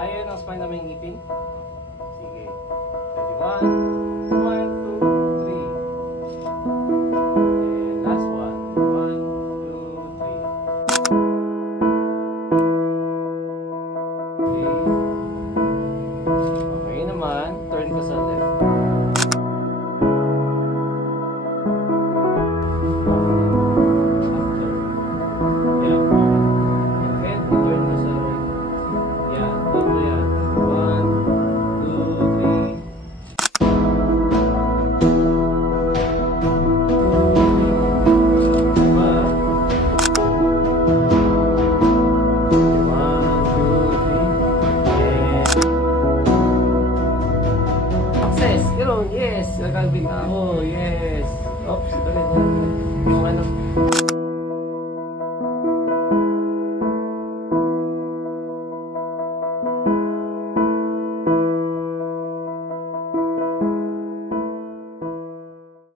Ayun ang spine namin ngipin. Sige. Ready? One, two, three. And last one. One, two, three. Three.